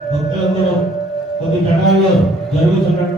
భక్తులందరూ కొద్ది క్షణాల్లో జరుగుతున్నారు.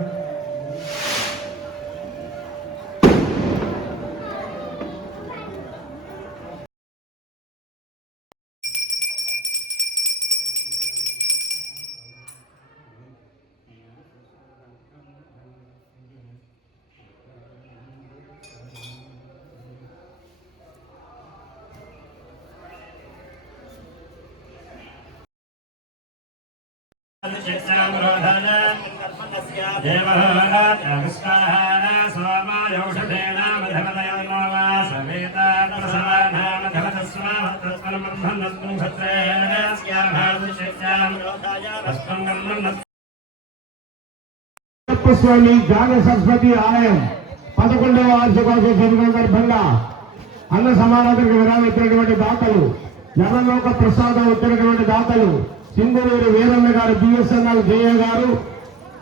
స్వామి జ్ఞాన సరస్వతి ఆలయం 11వ వార్షికోత్సవం సందర్భంగా అన్న సమారాధనకు విరామిచ్చినటువంటి దాతలు, జగన్లోక ప్రసాదం వచ్చినటువంటి దాతలు సింగూరు వీరన్న గారు, బిఎస్ఎన్ఎల్ జయ గారు,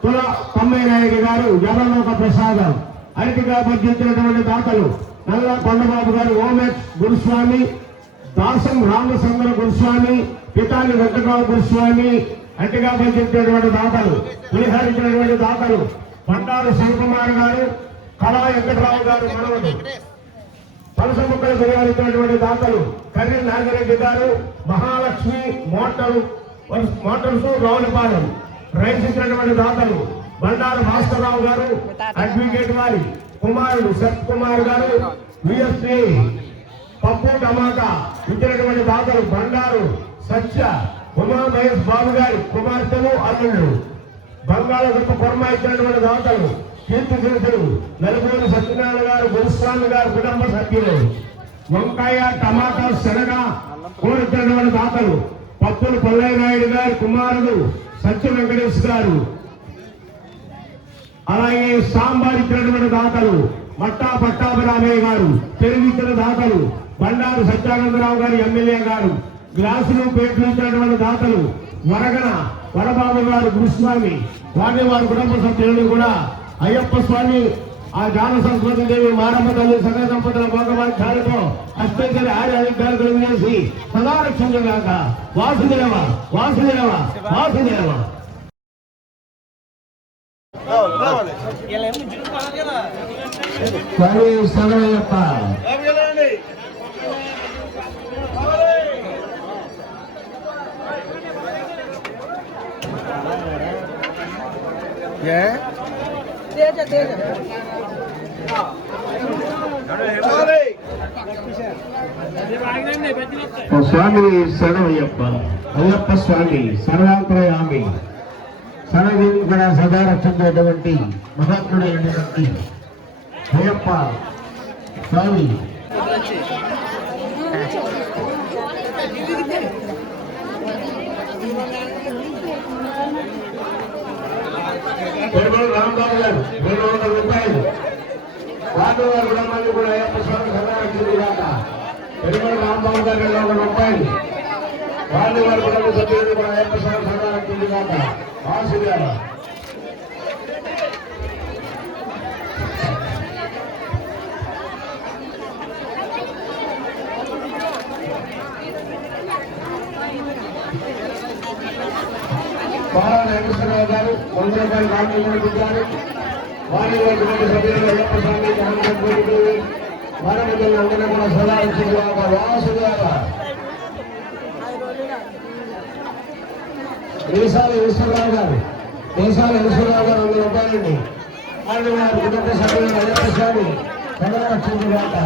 తుల తమ్మయ్యనాయుడు గారు, జగన్లోక ప్రసాదం అరటిగా బడ్జించినటువంటి దాతలు నల్లా కొండబాబు గారు, ఓమెక్స్ గురుస్వామి, దాసం రామచంద్ర గురుస్వామి, పితాని వెంకటరావు గురుస్వామి అరటిగా బడ్జించినటువంటి దాతలు, పులిహరించినటువంటి దాతలు బండారు శివకుమార్ గారు, కళా వెంకటరావు గారు మనవడు, పలస ముక్కలు విరామించినటువంటి దాతలు కర్రీ నాగిరెడ్డి గారు, మహాలక్ష్మి మోటార్స్ రావులపాలెం రైస్ ఇచ్చినటువంటి దాతలు బండారు భాస్కరరావు గారు, అడ్వకేట్ వారి కుమారుడు సత్ కుమార్ గారు, విఎస్పీ పప్పు టమాటా ఇచ్చినటువంటి దాతలు బండారు సత్య ఉమా మహేష్ బాబు గారి కుమార్తెలు అల్లుళ్ళు, బంగాళదుంప కొరమ ఇచ్చినటువంటి దాతలు కీర్తి శిరసులు నలుగురు సత్యనారాయణ గారు, గురుస్వామి గారు కుటుంబ సభ్యులు, వంకాయ టమాటా శనగ కోరిచ్చినటువంటి దాతలు పప్పులు పల్లయ్య నాయుడు గారి కుమారుడు సత్య వెంకటేష్ గారు, అలాగే సాంబార్ ఇచ్చినటువంటి దాతలు మట్టా పట్టాభిరామయ్య గారు, పెరిగిచ్చిన దాతలు బండారు సత్యానందరావు గారు ఎమ్మెల్యే గారు, గ్లాసులు పేట్లు ఇచ్చినటువంటి దాతలు వరగన వరబాబు గారు గురుస్వామి, వారి కుటుంబ సభ్యులను కూడా అయ్యప్ప స్వామి ఆ జ్ఞాన సరస్వతి దేవి మారమ్మ తల్లి సకల దంపతుల భోగవాఖ్యాలతో అష్టంకరి ఆర్య అధికారులు చేసి సదా రక్షించగాక. వాసుదేవ వాసుదేవ వాసుదేవ. సగయ్యప్ప స్వామి శరణయ్యప్ప. అయ్యప్ప స్వామి సర్వాంతరయామి, సర్వదేవి కూడా సదా రక్షించేటువంటి మహాత్ముడైనటువంటి అయ్యప్ప స్వామి రాంబాబు గారు 200 రూపాయలు. వాటి వారి కుటుంబాన్ని కూడా అయ్యప్ప స్వామి సదా రక్షింది కాక. పెరుమల రాంబాబు గారు 200 రూపాయలు. వాటి వారి కుటుంబ సభ్యులు కూడా అయ్యప్ప స్వామి సదా రక్షింది కాక. వాసుదేవ. బాల వెంకటరావు గారు 100 రూపాయలు రామలింగారు. వారి కుటుంబ సభ్యులు అయ్యప్ప స్వామి వారి అందరూ కూడా సదా రక్షింది కాక. వాసుదేవ. దేశాల ఈశ్వరరావు గారు 100 రూపాయలండి. వారి కుటుంబ సభ్యులు అయ్యప్ప స్వామి సదా రక్షింది కాక.